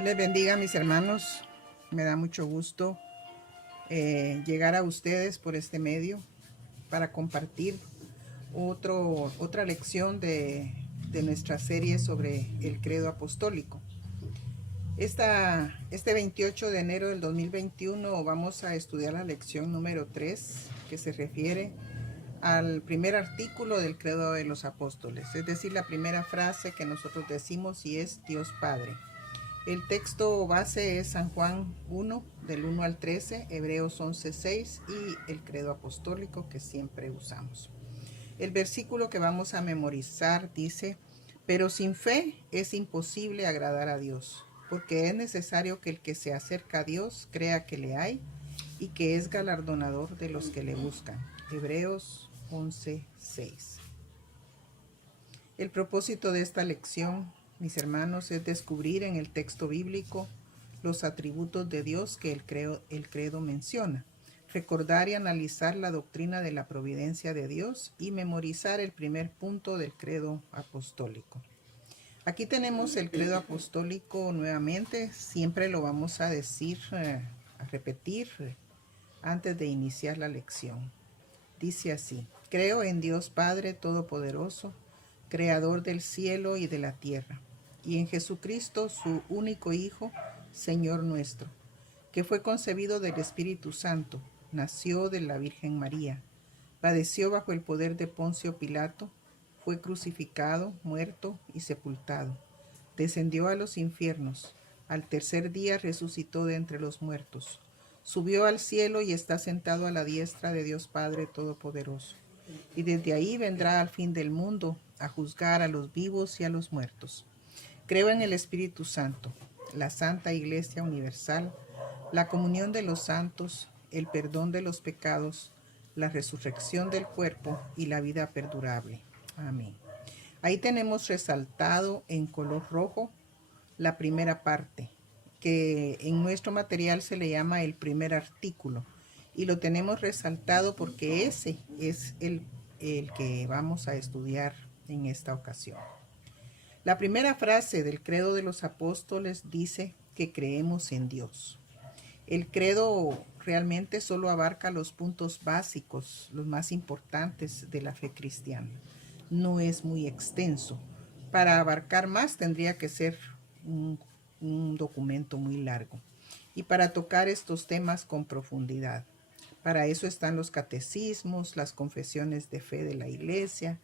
Dios les bendiga, mis hermanos. Me da mucho gusto llegar a ustedes por este medio para compartir otra lección de nuestra serie sobre el credo apostólico. Este 28 de enero del 2021 vamos a estudiar la lección número 3, que se refiere al primer artículo del credo de los apóstoles, es decir, la primera frase que nosotros decimos, y es Dios Padre. El texto base es San Juan 1, del 1 al 13, Hebreos 11, 6 y el credo apostólico que siempre usamos. El versículo que vamos a memorizar dice: pero sin fe es imposible agradar a Dios, porque es necesario que el que se acerca a Dios crea que le hay y que es galardonador de los que le buscan. Hebreos 11, 6. El propósito de esta lección, mis hermanos, es descubrir en el texto bíblico los atributos de Dios que el credo menciona, recordar y analizar la doctrina de la providencia de Dios y memorizar el primer punto del credo apostólico. Aquí tenemos el credo apostólico nuevamente, siempre lo vamos a decir, a repetir antes de iniciar la lección. Dice así: creo en Dios Padre Todopoderoso, Creador del cielo y de la tierra, y en Jesucristo, su único Hijo, Señor nuestro, que fue concebido del Espíritu Santo, nació de la Virgen María, padeció bajo el poder de Poncio Pilato, fue crucificado, muerto y sepultado, descendió a los infiernos, al tercer día resucitó de entre los muertos, subió al cielo y está sentado a la diestra de Dios Padre Todopoderoso, y desde ahí vendrá al fin del mundo a juzgar a los vivos y a los muertos. Creo en el Espíritu Santo, la Santa Iglesia Universal, la comunión de los santos, el perdón de los pecados, la resurrección del cuerpo y la vida perdurable. Amén. Ahí tenemos resaltado en color rojo la primera parte, que en nuestro material se le llama el primer artículo, y lo tenemos resaltado porque ese es el que vamos a estudiar en esta ocasión. La primera frase del credo de los apóstoles dice que creemos en Dios. El credo realmente solo abarca los puntos básicos, los más importantes de la fe cristiana. No es muy extenso. Para abarcar más tendría que ser un documento muy largo. Y para tocar estos temas con profundidad. Para eso están los catecismos, las confesiones de fe de la Iglesia,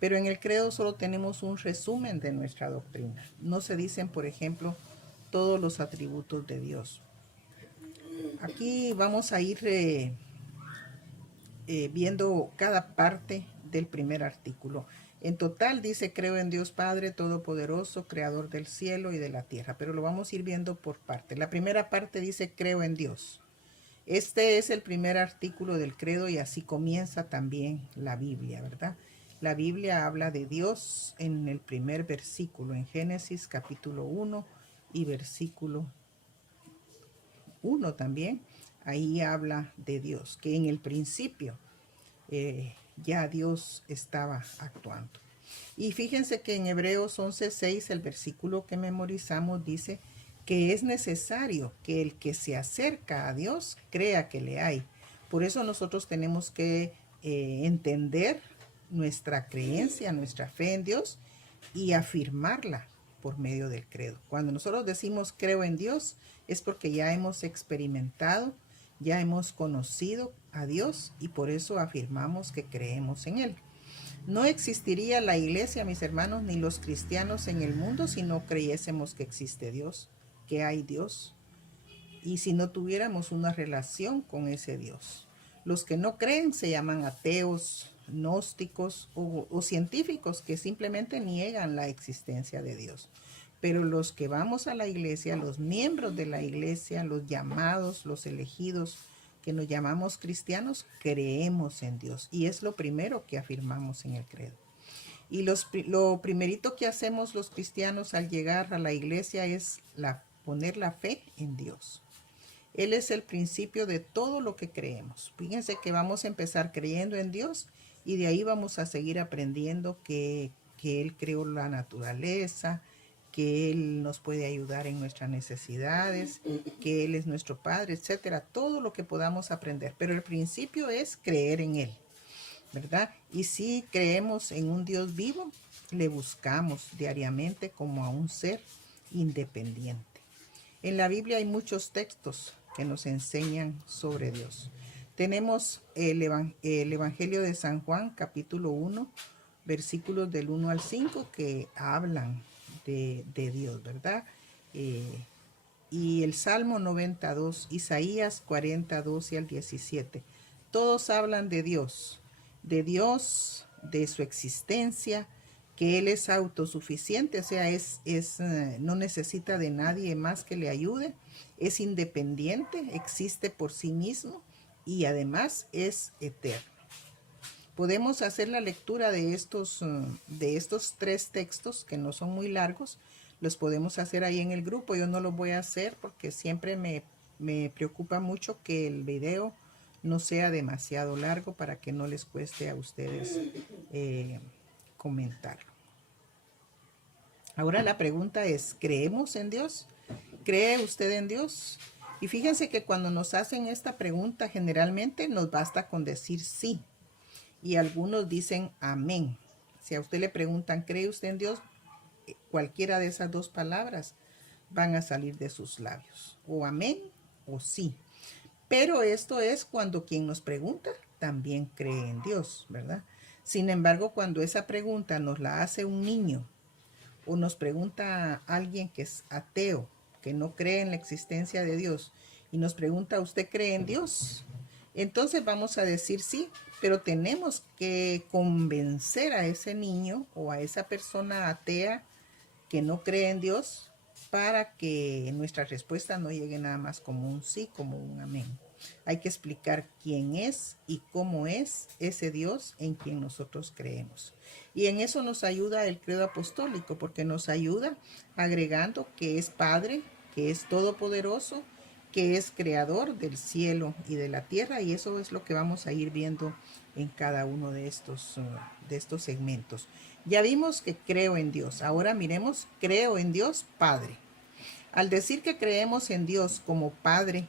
pero en el credo solo tenemos un resumen de nuestra doctrina. No se dicen, por ejemplo, todos los atributos de Dios. Aquí vamos a ir viendo cada parte del primer artículo. En total dice: creo en Dios Padre Todopoderoso, Creador del cielo y de la tierra, pero lo vamos a ir viendo por parte. La primera parte dice: creo en Dios. Este es el primer artículo del credo y así comienza también la Biblia, ¿verdad? La Biblia habla de Dios en el primer versículo, en Génesis capítulo 1 y versículo 1 también. Ahí habla de Dios, que en el principio ya Dios estaba actuando. Y fíjense que en Hebreos 11:6, el versículo que memorizamos, dice que es necesario que el que se acerca a Dios crea que le hay. Por eso nosotros tenemos que entender nuestra creencia, nuestra fe en Dios y afirmarla por medio del credo. Cuando nosotros decimos creo en Dios, es porque ya hemos experimentado, ya hemos conocido a Dios y por eso afirmamos que creemos en Él. No existiría la iglesia, mis hermanos, ni los cristianos en el mundo si no creyésemos que existe Dios, que hay Dios, y si no tuviéramos una relación con ese Dios. Los que no creen se llaman ateos, gnósticos o científicos que simplemente niegan la existencia de Dios. Pero los que vamos a la iglesia, los miembros de la iglesia, los llamados, los elegidos, que nos llamamos cristianos, creemos en Dios. Y es lo primero que afirmamos en el credo. Y lo primerito que hacemos los cristianos al llegar a la iglesia es poner la fe en Dios. Él es el principio de todo lo que creemos. Fíjense que vamos a empezar creyendo en Dios y de ahí vamos a seguir aprendiendo que Él creó la naturaleza, que Él nos puede ayudar en nuestras necesidades, que Él es nuestro Padre, etcétera. Todo lo que podamos aprender. Pero el principio es creer en Él, ¿verdad? Y si creemos en un Dios vivo, le buscamos diariamente como a un ser independiente. En la Biblia hay muchos textos que nos enseñan sobre Dios. Tenemos el Evangelio de San Juan, capítulo 1, versículos del 1 al 5, que hablan de Dios, ¿verdad? Y el Salmo 92, Isaías 42 y al 17. Todos hablan de su existencia, que Él es autosuficiente, o sea, no necesita de nadie más que le ayude, es independiente, existe por sí mismo y además es eterno. Podemos hacer la lectura de estos 3 textos que no son muy largos, los podemos hacer ahí en el grupo. Yo no lo voy a hacer porque siempre me preocupa mucho que el video no sea demasiado largo para que no les cueste a ustedes comentarlo. Ahora la pregunta es, ¿creemos en Dios? ¿Cree usted en Dios? Y fíjense que cuando nos hacen esta pregunta, generalmente nos basta con decir sí. Y algunos dicen amén. Si a usted le preguntan, ¿cree usted en Dios? Cualquiera de esas 2 palabras van a salir de sus labios. O amén o sí. Pero esto es cuando quien nos pregunta también cree en Dios, ¿verdad? Sin embargo, cuando esa pregunta nos la hace un niño o nos pregunta alguien que es ateo, que no cree en la existencia de Dios, y nos pregunta, ¿usted cree en Dios? Entonces vamos a decir sí, pero tenemos que convencer a ese niño o a esa persona atea que no cree en Dios para que nuestra respuesta no llegue nada más como un sí, como un amén. Hay que explicar quién es y cómo es ese Dios en quien nosotros creemos. Y en eso nos ayuda el credo apostólico, porque nos ayuda agregando que es Padre, que es todopoderoso, que es creador del cielo y de la tierra, y eso es lo que vamos a ir viendo en cada uno de estos segmentos. Ya vimos que creo en Dios. Ahora miremos, creo en Dios Padre. Al decir que creemos en Dios como Padre,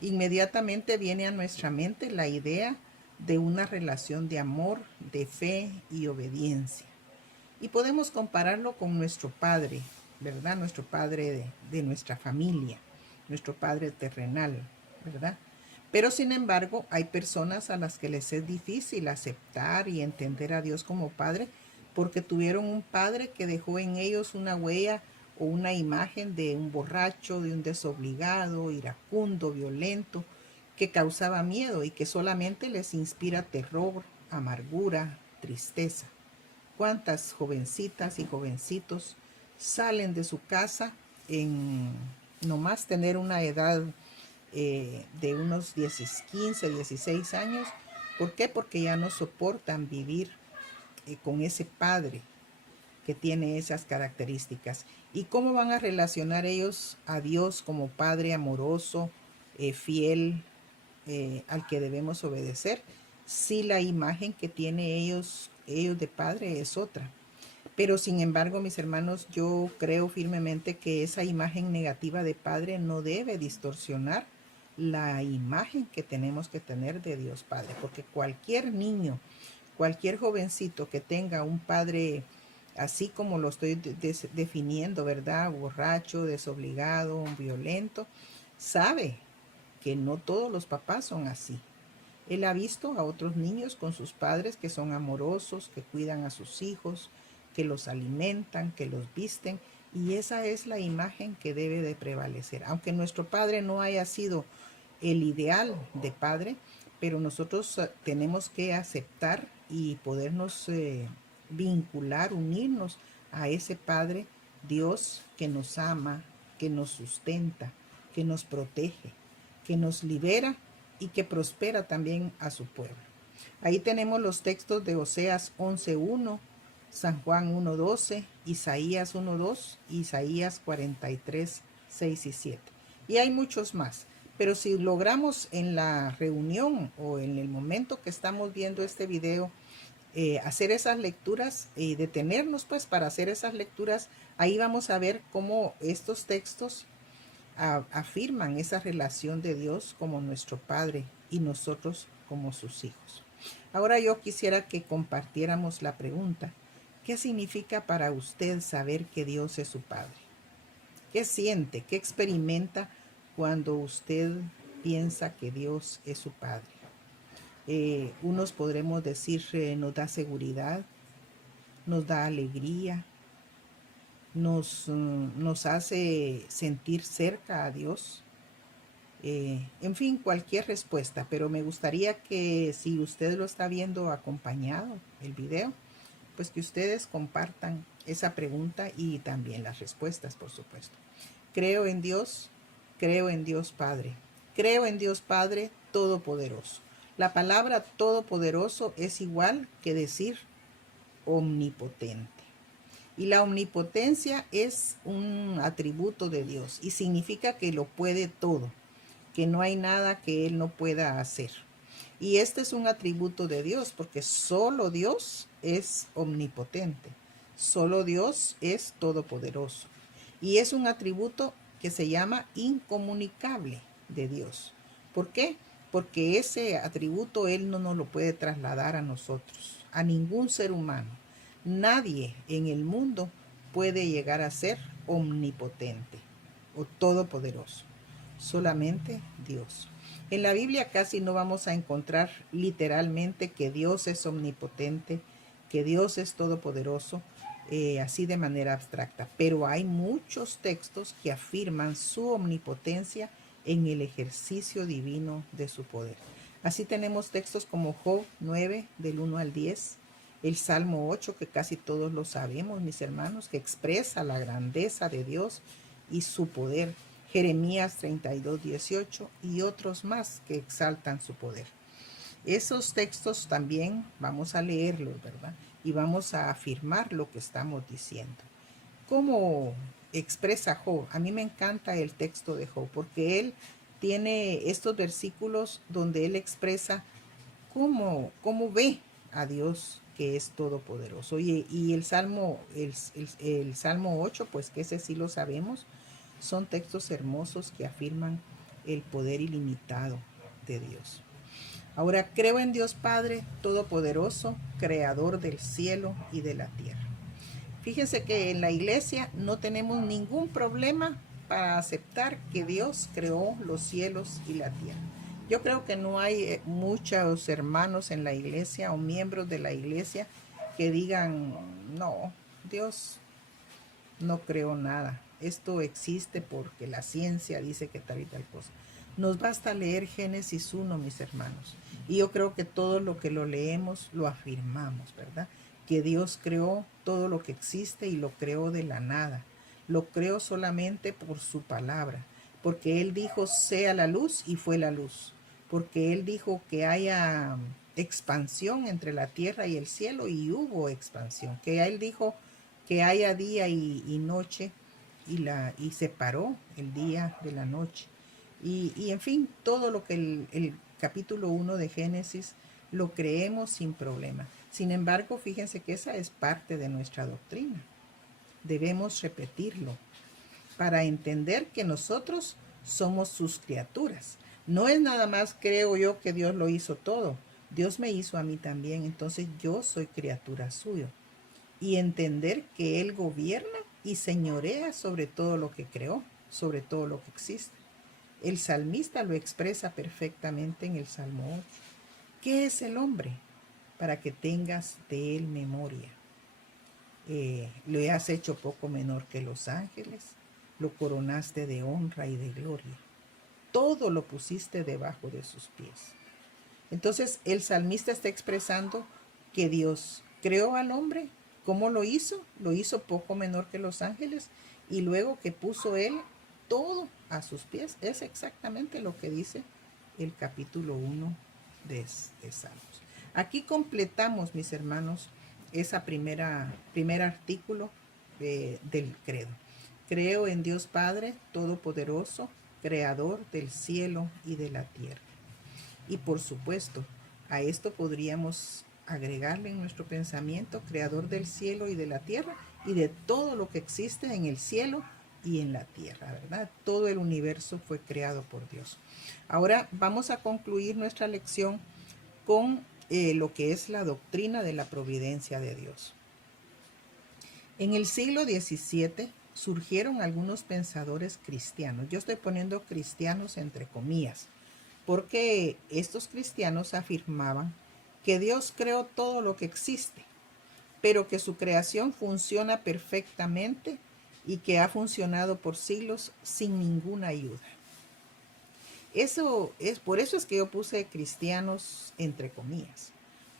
inmediatamente viene a nuestra mente la idea de una relación de amor, de fe y obediencia. Y podemos compararlo con nuestro Padre, ¿verdad? Nuestro Padre de nuestra familia, nuestro Padre terrenal, ¿verdad? Pero sin embargo, hay personas a las que les es difícil aceptar y entender a Dios como Padre porque tuvieron un padre que dejó en ellos una huella o una imagen de un borracho, de un desobligado, iracundo, violento, que causaba miedo y que solamente les inspira terror, amargura, tristeza. ¿Cuántas jovencitas y jovencitos salen de su casa en nomás tener una edad de unos 15, 16 años? ¿Por qué? Porque ya no soportan vivir con ese padre que tiene esas características. ¿Y cómo van a relacionar ellos a Dios como Padre amoroso, fiel, al que debemos obedecer, si la imagen que tiene ellos de Padre es otra? Pero sin embargo, mis hermanos, yo creo firmemente que esa imagen negativa de Padre no debe distorsionar la imagen que tenemos que tener de Dios Padre, porque cualquier niño, cualquier jovencito que tenga un padre así como lo estoy definiendo, ¿verdad? Borracho, desobligado, violento, sabe que no todos los papás son así. Él ha visto a otros niños con sus padres que son amorosos, que cuidan a sus hijos, que los alimentan, que los visten, y esa es la imagen que debe de prevalecer. Aunque nuestro padre no haya sido el ideal de padre, pero nosotros tenemos que aceptar y podernos vincular, unirnos a ese Padre Dios que nos ama, que nos sustenta, que nos protege, que nos libera y que prospera también a su pueblo. Ahí tenemos los textos de Oseas 11:1, San Juan 1:12, Isaías 1:2, Isaías 43:6 y 7. Y hay muchos más. Pero si logramos en la reunión o en el momento que estamos viendo este video hacer esas lecturas y detenernos pues para hacer esas lecturas. Ahí vamos a ver cómo estos textos afirman esa relación de Dios como nuestro Padre y nosotros como sus hijos. Ahora yo quisiera que compartiéramos la pregunta: ¿qué significa para usted saber que Dios es su Padre? ¿Qué siente? ¿Qué experimenta cuando usted piensa que Dios es su Padre? Unos podremos decir, nos da seguridad, nos da alegría, nos hace sentir cerca a Dios. En fin, cualquier respuesta, pero me gustaría que si usted lo está viendo acompañado el video, pues que ustedes compartan esa pregunta y también las respuestas, por supuesto. Creo en Dios Padre. Creo en Dios Padre Todopoderoso. La palabra todopoderoso es igual que decir omnipotente. Y la omnipotencia es un atributo de Dios y significa que lo puede todo, que no hay nada que Él no pueda hacer. Y este es un atributo de Dios porque solo Dios es omnipotente, solo Dios es todopoderoso. Y es un atributo que se llama incomunicable de Dios. ¿Por qué? Porque ese atributo Él no nos lo puede trasladar a nosotros, a ningún ser humano. Nadie en el mundo puede llegar a ser omnipotente o todopoderoso. Solamente Dios. En la Biblia casi no vamos a encontrar literalmente que Dios es omnipotente, que Dios es todopoderoso, así de manera abstracta. Pero hay muchos textos que afirman su omnipotencia en el ejercicio divino de su poder. Así tenemos textos como Job 9, del 1 al 10, el Salmo 8, que casi todos lo sabemos, mis hermanos, que expresa la grandeza de Dios y su poder. Jeremías 32, 18 y otros más que exaltan su poder. Esos textos también vamos a leerlos, ¿verdad? Y vamos a afirmar lo que estamos diciendo. ¿Cómo expresa Job? A mí me encanta el texto de Job porque él tiene estos versículos donde él expresa cómo ve a Dios que es todopoderoso. Y el Salmo 8, pues que ese sí lo sabemos, son textos hermosos que afirman el poder ilimitado de Dios. Ahora, creo en Dios Padre Todopoderoso, Creador del cielo y de la tierra. Fíjense que en la iglesia no tenemos ningún problema para aceptar que Dios creó los cielos y la tierra. Yo creo que no hay muchos hermanos en la iglesia o miembros de la iglesia que digan, no, Dios no creó nada. Esto existe porque la ciencia dice que tal y tal cosa. Nos basta leer Génesis 1, mis hermanos. Y yo creo que todo lo que lo leemos lo afirmamos, ¿verdad? Que Dios creó todo lo que existe y lo creó de la nada. Lo creó solamente por su palabra. Porque Él dijo, sea la luz y fue la luz. Porque Él dijo que haya expansión entre la tierra y el cielo y hubo expansión. Que Él dijo que haya día y noche y separó el día de la noche. Y en fin, todo lo que el capítulo 1 de Génesis lo creemos sin problema. Sin embargo, fíjense que esa es parte de nuestra doctrina. Debemos repetirlo para entender que nosotros somos sus criaturas. No es nada más creo yo que Dios lo hizo todo. Dios me hizo a mí también, entonces yo soy criatura suya. Y entender que Él gobierna y señorea sobre todo lo que creó, sobre todo lo que existe. El salmista lo expresa perfectamente en el Salmo 8. ¿Qué es el hombre? Para que tengas de él memoria. Lo has hecho poco menor que los ángeles, lo coronaste de honra y de gloria. Todo lo pusiste debajo de sus pies. Entonces el salmista está expresando que Dios creó al hombre. ¿Cómo lo hizo? Lo hizo poco menor que los ángeles y luego que puso él todo a sus pies. Es exactamente lo que dice el capítulo 1 de Salmos. Aquí completamos, mis hermanos, esa primer artículo del credo. Creo en Dios Padre Todopoderoso, Creador del cielo y de la tierra. Y por supuesto, a esto podríamos agregarle en nuestro pensamiento, creador del cielo y de la tierra y de todo lo que existe en el cielo y en la tierra, ¿verdad? Todo el universo fue creado por Dios. Ahora vamos a concluir nuestra lección con lo que es la doctrina de la providencia de Dios. En el siglo XVII surgieron algunos pensadores cristianos. Yo estoy poniendo cristianos entre comillas, porque estos cristianos afirmaban que Dios creó todo lo que existe, pero que su creación funciona perfectamente y que ha funcionado por siglos sin ninguna ayuda. Por eso es que yo puse cristianos entre comillas,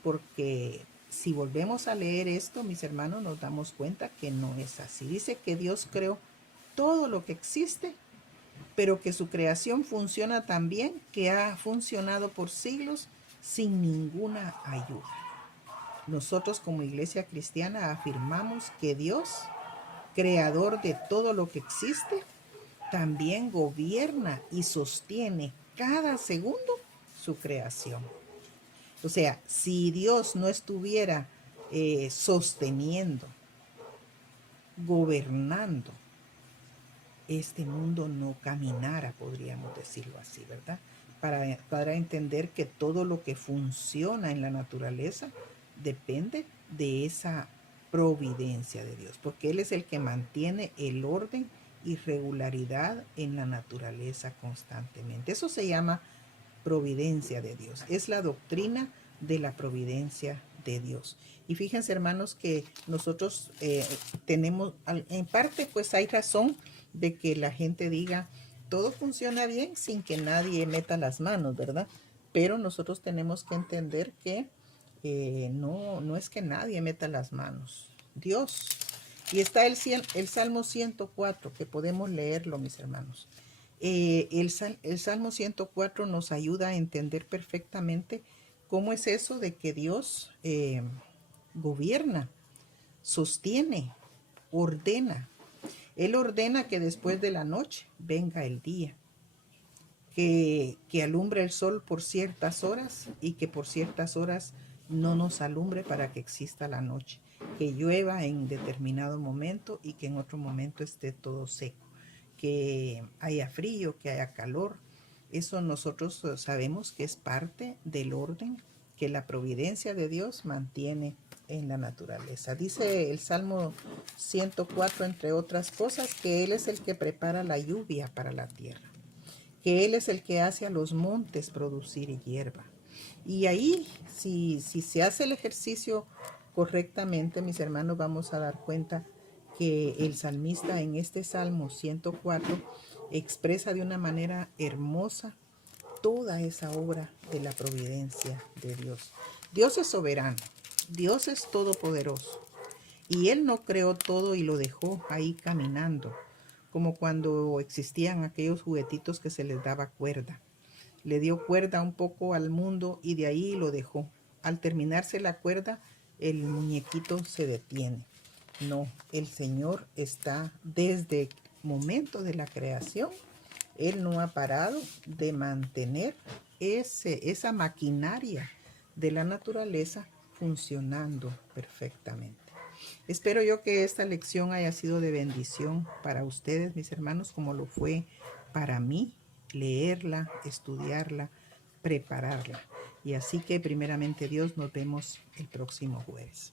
porque si volvemos a leer esto, mis hermanos, nos damos cuenta que no es así. Dice que Dios creó todo lo que existe, pero que su creación funciona tan bien que ha funcionado por siglos sin ninguna ayuda. Nosotros como iglesia cristiana afirmamos que Dios, creador de todo lo que existe, también gobierna y sostiene cada segundo su creación. O sea, si Dios no estuviera sosteniendo, gobernando, este mundo no caminara, podríamos decirlo así, ¿verdad? Para entender que todo lo que funciona en la naturaleza depende de esa providencia de Dios, porque Él es el que mantiene el orden y regularidad en la naturaleza constantemente. Eso se llama providencia de Dios. Es la doctrina de la providencia de Dios. Y fíjense, hermanos, que nosotros tenemos, en parte, pues hay razón de que la gente diga, todo funciona bien sin que nadie meta las manos, ¿verdad? Pero nosotros tenemos que entender que no es que nadie meta las manos. Dios. Y está el Salmo 104, que podemos leerlo, mis hermanos. El Salmo 104 nos ayuda a entender perfectamente cómo es eso de que Dios gobierna, sostiene, ordena. Él ordena que después de la noche venga el día, que alumbre el sol por ciertas horas y que por ciertas horas no nos alumbre para que exista la noche, que llueva en determinado momento y que en otro momento esté todo seco, que haya frío, que haya calor. Eso nosotros sabemos que es parte del orden que la providencia de Dios mantiene en la naturaleza. Dice el Salmo 104, entre otras cosas, que Él es el que prepara la lluvia para la tierra, que Él es el que hace a los montes producir hierba. Y ahí, si se hace el ejercicio correctamente, mis hermanos, vamos a dar cuenta que el salmista en este Salmo 104 expresa de una manera hermosa toda esa obra de la providencia de Dios. Dios es soberano, Dios es todopoderoso, y Él no creó todo y lo dejó ahí caminando, como cuando existían aquellos juguetitos que se les daba cuerda. Le dio cuerda un poco al mundo y de ahí lo dejó. Al terminarse la cuerda, el muñequito se detiene. No, el Señor está desde el momento de la creación. Él no ha parado de mantener esa maquinaria de la naturaleza funcionando perfectamente. Espero yo que esta lección haya sido de bendición para ustedes, mis hermanos, como lo fue para mí, leerla, estudiarla, prepararla. Y así que primeramente Dios, nos vemos el próximo jueves.